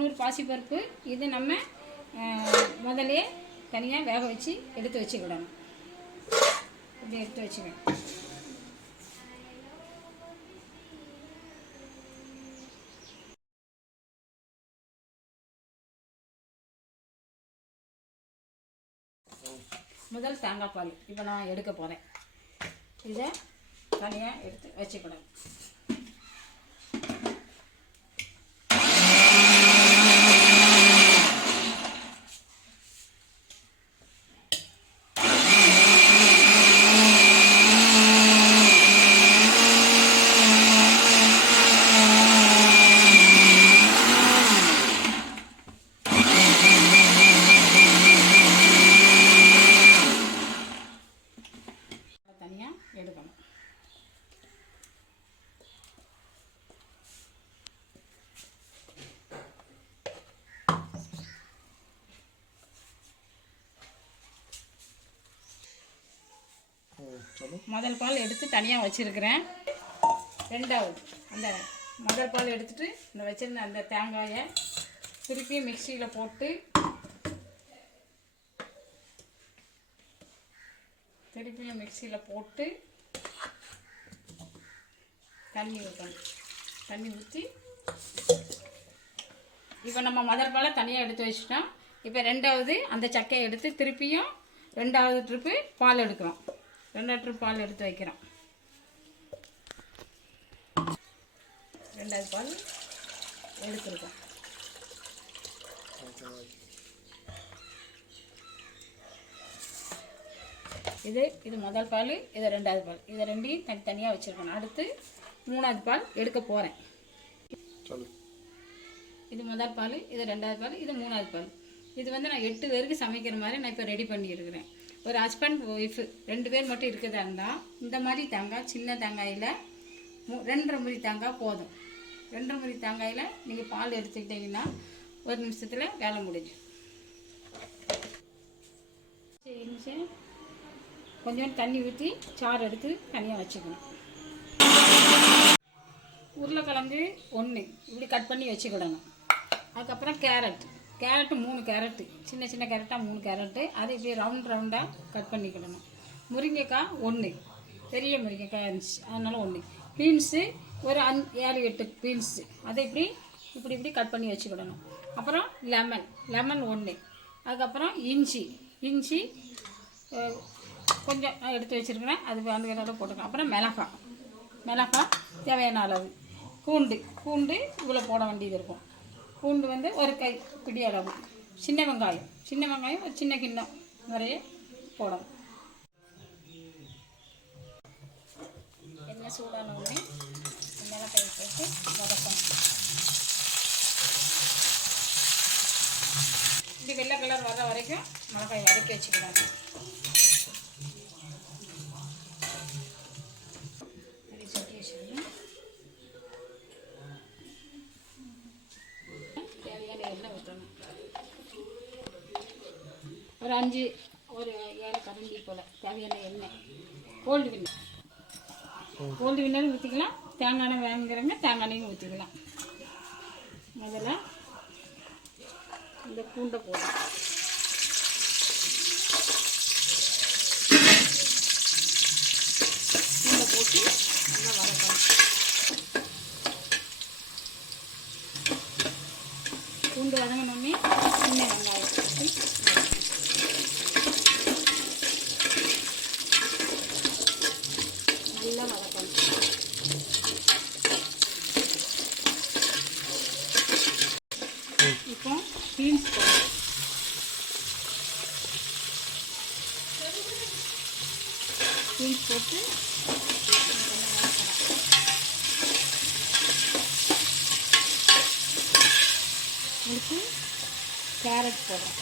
அறநூறு பாசிப்பருப்பு. இது நம்ம முதலே தனியாக வேக வச்சு எடுத்து வச்சுக்கிடணும். இப்படி எடுத்து வச்சுக்கணும். முதல் தேங்காய் பால் இப்போ நான் எடுக்க போகிறேன். இதை தனியாக எடுத்து வச்சுக்கிடணும். எடுக்கணும். முதல் பால் எடுத்து தனியாக வச்சுருக்கிறேன். ரெண்டாவது அந்த முதல் பால் எடுத்துட்டு இந்த வச்சிருந்த அந்த தேங்காயை திருப்பி மிக்சியில் போட்டு தண்ணி ஊற்றணும். தண்ணி ஊற்றி இப்போ நம்ம முதல் பாலை தனியாக எடுத்து வச்சுட்டோம். இப்போ ரெண்டாவது அந்த சக்கையை எடுத்து திருப்பியும் ரெண்டாவது ட்ரிப்பு பால் எடுக்கிறோம். ரெண்டாவது ட்ரிப் பால் எடுத்து வைக்கிறோம். ரெண்டாவது பால் எடுத்துருக்கோம். இது முதல் பால், இது ரெண்டாவது பால். இதை ரெண்டையும் தனித்தனியாக வச்சுருக்கணும். அடுத்து மூணாவது பால் எடுக்க போகிறேன். இது முதல் பால், இது ரெண்டாவது பால், இது மூணாவது பால். இது வந்து நான் 8 பேருக்கு சமைக்கிற மாதிரி நான் இப்போ ரெடி பண்ணியிருக்கிறேன். ஒரு ஹஸ்பண்ட் ஒய்ஃபு 2 பேர் மட்டும் இருக்கிறதா இருந்தால் இந்த மாதிரி தேங்காய், சின்ன தேங்காயில் 2.5 முறி தேங்காய் போதும். 2.5 முறி தேங்காயில் நீங்கள் பால் எடுத்துக்கிட்டிங்கன்னா 1 நிமிஷத்தில் வேலை முடிஞ்சு. கொஞ்சம் தண்ணி ஊற்றி சாறு எடுத்து தனியாக வச்சுக்கணும். உருளைக்கிழங்கு 1 இப்படி கட் பண்ணி வச்சுக்கிடணும். அதுக்கப்புறம் கேரட்டு 3 கேரட்டு, சின்ன சின்ன கேரட்டாக 3 கேரட்டு, அதை இப்படி ரவுண்டாக கட் பண்ணிக்கிடணும். முருங்கைக்காய் 1, பெரிய முருங்கைக்காய் இருந்துச்சு அதனால் 1. பீன்ஸு ஒரு 7-8 பீன்ஸு, அதை இப்படி கட் பண்ணி வச்சுக்கிடணும். அப்புறம் லெமன் 1. அதுக்கப்புறம் இஞ்சி கொஞ்சம் எடுத்து வச்சுருக்கிறேன். அது அந்த அளவு போட்டுக்கலாம். அப்புறம் மிளகாய் தேவையான அளவு. பூண்டு இவ்வளோ போட வேண்டியது இருக்கும். பூண்டு வந்து ஒரு கை பிடி அளவு. சின்ன வெங்காயம் ஒரு சின்ன கிண்ணம் நிறைய போடணும். எண்ணெய் சூடான உடனே மிளகாய் போட்டு வதக்கணும். இப்படி வெள்ளை கலர் வர வரைக்கும் மிளகாய் வதக்கி வச்சுக்கிறாங்க. ஒரு 7 கரண்டி போல் தேவையான எண்ணெய். கோல்டு வின்னர் ஊற்றிக்கலாம். தேங்காய் எண்ணெய் வாங்குறவங்க தேங்காய் எண்ணெயும் ஊற்றிக்கலாம். முதல்ல இந்த பூண்டை போடணும். பூண்டை போட்டு நல்லா வதக்கணும். பூண்டு வதங்கினோடனே சின்ன வெங்காயம் போட்டு நல்லா வதக்கணும். இப்போ பீன்ஸ் போடணும். பீன்ஸ் போட்டு அடுத்து கேரட் போடுறோம்.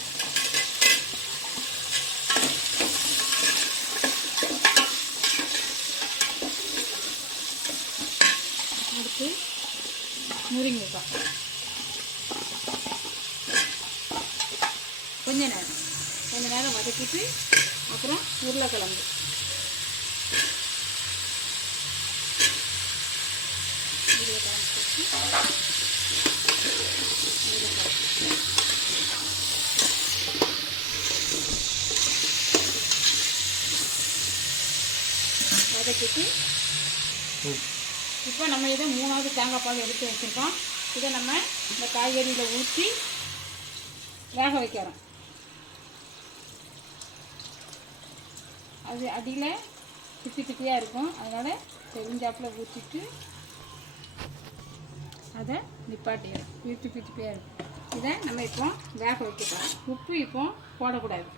அடுத்து முருங்கைக்காய் கொஞ்ச நேரம் வதக்கிட்டு அப்புறம் உருளைக்கிழங்கு போட்டு வதக்கிட்டு இப்போ நம்ம இதை 3வது தேங்காய் பால் எடுத்து வச்சுருக்கோம். இதை நம்ம இந்த காய்கறியில் ஊற்றி வேக வைக்கிறோம். அது அடியில் திப்பி திப்பியாக இருக்கும், அதனால் தெரிஞ்சாப்பில் ஊற்றிட்டு அதை நிப்பாட்டிடும். திப்பி திப்பியாக இருக்கும். இதை நம்ம இப்போ வேக வைக்கிறோம். உப்பு இப்போ போடக்கூடாது,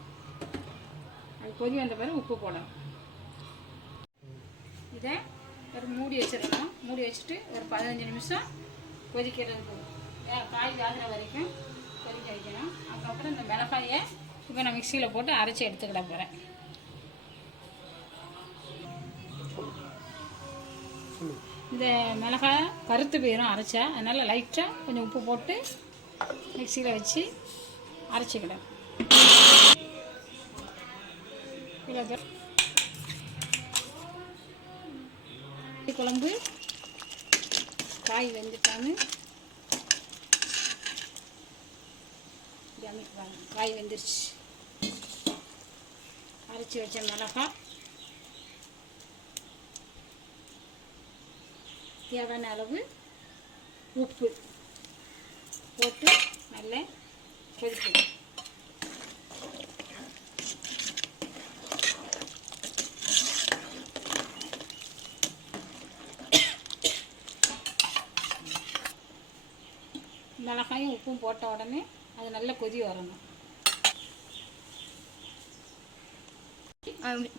அது கொதி வந்த பிறகு உப்பு போடணும். இதை ஒரு மூடி வச்சிடணும். மூடி வச்சுட்டு ஒரு 15 நிமிஷம் கொதிக்கிறதுக்கு காய் வேகிற வரைக்கும் கொதிக்க வைக்கணும். அதுக்கப்புறம் இந்த மிளகாயை இப்போ நான் மிக்சியில் போட்டு அரைச்சி எடுத்துக்கிட போகிறேன். இந்த மிளகாய் கருத்து போயிடும் அரைச்சா, அதனால் லைட்டாக கொஞ்சம் உப்பு போட்டு மிக்சியில் வச்சு அரைச்சிக்கிடும். குழம்பு காய் வெந்துட்டான்னு காய் வெந்துருச்சு. அரைச்சி வச்ச மிளகாய், தேவையான அளவு உப்பு போட்டு நல்லா கொதிக்கணும். மிளகாயும் உப்பும் போட்ட உடனே அது நல்ல கொதி வரணும்.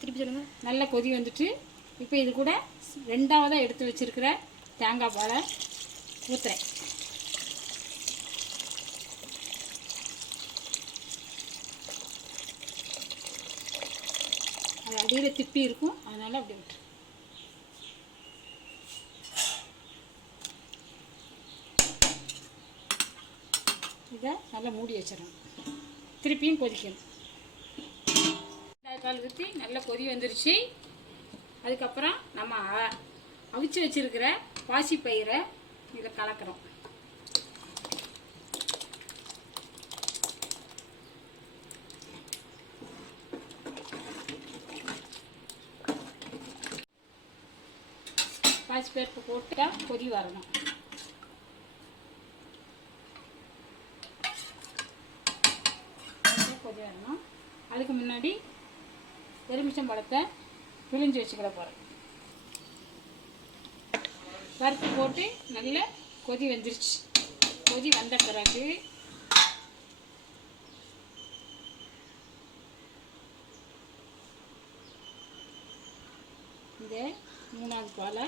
திருப்பி சொல்லுங்கள். நல்ல கொதி வந்துட்டு இப்போ இது கூட 2வதாக எடுத்து வச்சுருக்கிற தேங்காய் பாலை ஊற்றுறேன். அது அடியில் திப்பி இருக்கும், அதனால் அப்படி விட்டுரு. இதை நல்லா மூடி வச்சிடணும். திருப்பியும் கொதிக்கணும். கால் ஊற்றி நல்லா கொதி வந்துருச்சு. அதுக்கப்புறம் நம்ம அவிச்சு வச்சுருக்கிற பாசிப்பயிரை இதில் கலக்கிறோம். பாசிப்பயிரை போட்டா கொதி வரணும். கொதி வரணும். அதுக்கு முன்னாடி எலுமிச்சம்பழத்தை பிழிஞ்சு வச்சுக்கிட போகிறேன். பருப்பு போட்டு நல்ல கொதி வந்துருச்சு. கொதி வந்த பிறகு இந்த 3வது பாலை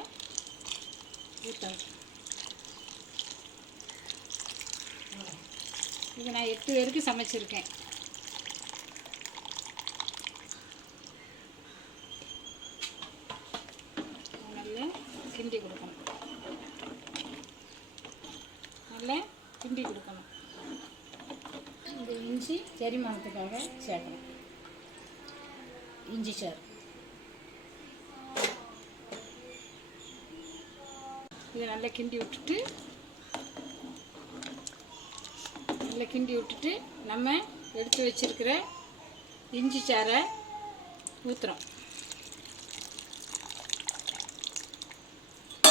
ஊற்றணும். இது நான் 8 பேருக்கு சமைச்சிருக்கேன். கிண்டி கொடுக்கணும். நல்லா கிண்டி கொடுக்கணும். இந்த இஞ்சி செரிமானத்துக்காக சேர்க்கணும். இஞ்சி சாறு இதை நல்லா கிண்டி விட்டுட்டு நம்ம எடுத்து வச்சிருக்கிற இஞ்சி சாறை ஊற்றுறோம்.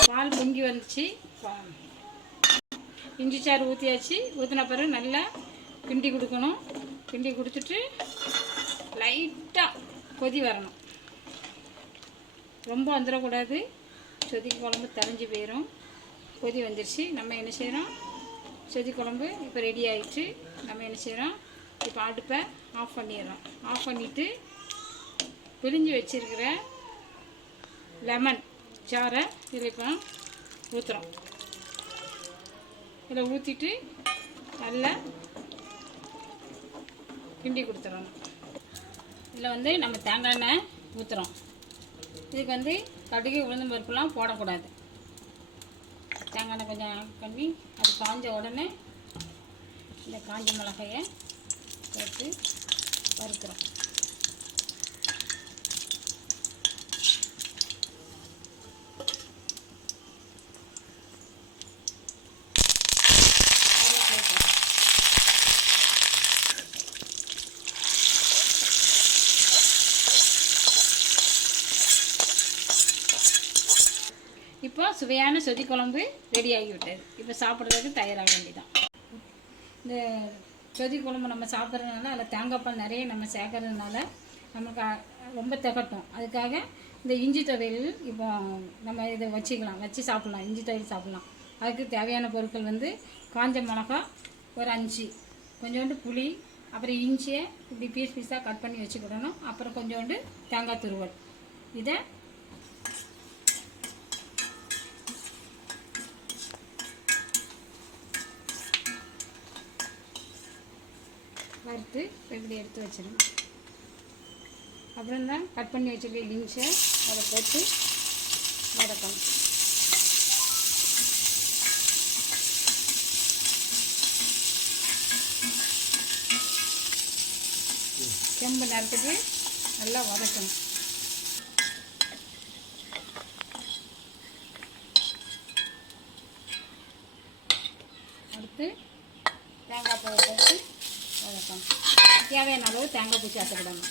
பால் பொங்கி வந்துச்சு. இஞ்சி சாறு ஊற்றியாச்சு. ஊற்றின பிறகு நல்லா கிண்டி கொடுக்கணும். கிண்டி கொடுத்துட்டு லைட்டாக கொதி வரணும். ரொம்ப வந்துடக்கூடாது, சொதி குழம்பு தரைஞ்சி போயிடும். கொதி வந்துருச்சு. நம்ம என்ன செய்கிறோம், சொதி குழம்பு இப்போ ரெடி ஆகிடுச்சு. நம்ம என்ன செய்கிறோம், இப்போ அடுப்பை ஆஃப் பண்ணிடுறோம். ஆஃப் பண்ணிவிட்டு பிழிஞ்சு வச்சுருக்கிற லெமன் சாறை இதில் இப்போ ஊற்றுறோம். இதில் ஊற்றிட்டு நல்லா கிண்டி கொடுத்துறோம். இதில் நம்ம தேங்காய் எண்ணெய் ஊற்றுறோம். இதுக்கு கடுகு உளுந்தம் பருப்புலாம் போடக்கூடாது. தேங்காய் எண்ணெய் கொஞ்சம் ஆட் பண்ணி அது காஞ்ச உடனே இந்த காஞ்ச மிளகாயை போட்டு வறுக்கிறோம். சுவையான சொதி குழம்பு ரெடி ஆகிவிட்டது. இப்போ சாப்பிட்றதுக்கு தயாராக வேண்டியதான். இந்த சொதி குழம்பு நம்ம சாப்பிட்றதுனால அதில் தேங்காய் பால் நிறைய நம்ம சேர்க்கறதுனால நமக்கு ரொம்ப திகட்டும். அதுக்காக இந்த இஞ்சி துவையல் இப்போ நம்ம இதை வச்சு சாப்பிட்லாம். இஞ்சி துவையல் சாப்பிட்லாம். அதுக்கு தேவையான பொருட்கள் வந்து காஞ்ச மிளகா ஒரு 5, கொஞ்சோண்டு புளி, அப்புறம் இஞ்சியை இப்படி பீஸாக கட் பண்ணி வச்சுக்கிடணும். அப்புறம் கொஞ்சோண்டு தேங்காய் துருவல். இதை வறுத்து இப்படி எடுத்து வச்சிடணும். அப்புறம் தான் கட் பண்ணி வச்சுருக்க இஞ்சியை அதை போட்டு வதக்கணும். செம்பு நேரத்துக்கு நல்லா வதக்கணும். அடுத்து தேங்காய் பூ போட்டு வதக்கணும். தேவையான அளவு தேங்காய் பூ சேர்த்துக்கிடணும்.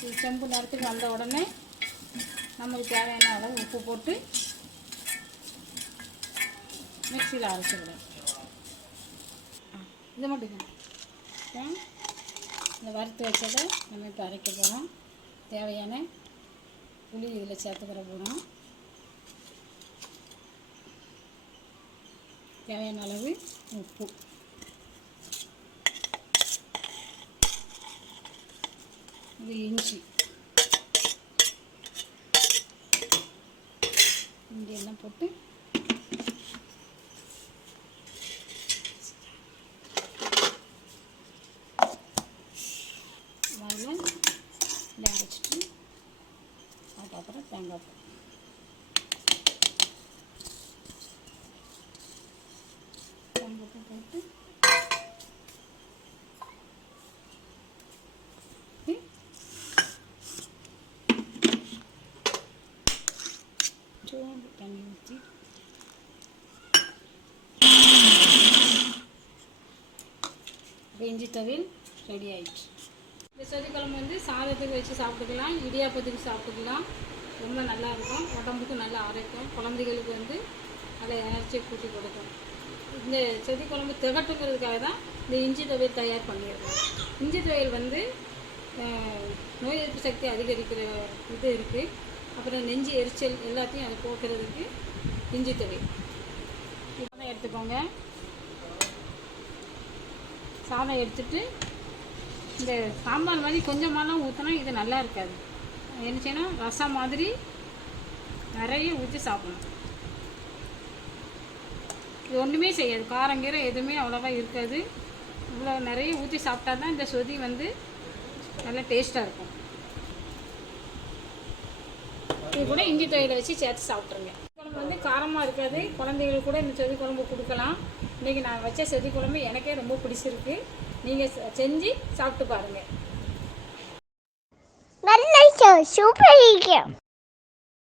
இது செம்பு நேரத்துக்கு வந்த உடனே நமக்கு தேவையான அளவு உப்பு போட்டு மிக்சியில் அரைச்சிக்கிடணும். இதை மட்டும் இந்த வறுத்து வச்சதை நம்ம இப்போ அரைக்க போகிறோம். தேவையான புளி இதில் சேர்த்துக்கிற போகிறோம். தேவையான அளவு உப்பு, இது இஞ்சி எல்லாம் போட்டு அதில் இதை அரைச்சிட்டு அதுக்கப்புறம் தேங்காய் பூ போட்டு சோறு தண்ணி ஊற்றி இஞ்சி துவையல் ரெடி ஆயிடுச்சு. இந்த சொதி குழம்பு வந்து சாதத்துக்கு வச்சு சாப்பிட்டுக்கலாம், இடியாப்பத்துக்கு சாப்பிட்டுக்கலாம். ரொம்ப நல்லாயிருக்கும். உடம்புக்கு நல்லா அரைக்கும். குழந்தைகளுக்கு வந்து நல்லா எனர்ஜியை கூட்டி கொடுக்கும். இந்த சொதி குழம்பு திகட்டுங்கிறதுக்காக தான் இந்த இஞ்சி துவையல் தயார் பண்ணியிருக்கோம். இஞ்சி துவையல் வந்து நோய் எதிர்ப்பு சக்தி அதிகரிக்கிற இது இருக்குது. அப்புறம் நெஞ்சு எரிச்சல் எல்லாத்தையும் அதை போக்குறதுக்கு இஞ்சி துவையல் சாதம் எடுத்துக்கோங்க. சாதம் எடுத்துட்டு இந்த சாம்பார் மாதிரி கொஞ்சமாலாம் ஊற்றினா இது நல்லா இருக்காது. என்னச்சுன்னா ரசம் மாதிரி நிறைய ஊற்றி சாப்பிடணும். இது ஒன்றுமே செய்யாது. காரங்கீரை எதுவுமே அவ்வளோவா இருக்காது. இவ்வளோ நிறைய ஊற்றி சாப்பிட்டா தான் இந்த சொதி வந்து நல்லா டேஸ்ட்டாக இருக்கும். இது கூட இஞ்சி துவையலை வச்சு சேர்த்து சாப்பிட்ருங்க. குழம்பு வந்து காரமாக இருக்காது. குழந்தைகளுக்கு கூட இந்த சொதி குழம்பு கொடுக்கலாம். இன்றைக்கி நான் வச்ச சொதி குழம்பு எனக்கே ரொம்ப பிடிச்சிருக்கு. நீங்கள் செஞ்சு சாப்பிட்டு பாருங்கள். நல்ல சூப்பர்.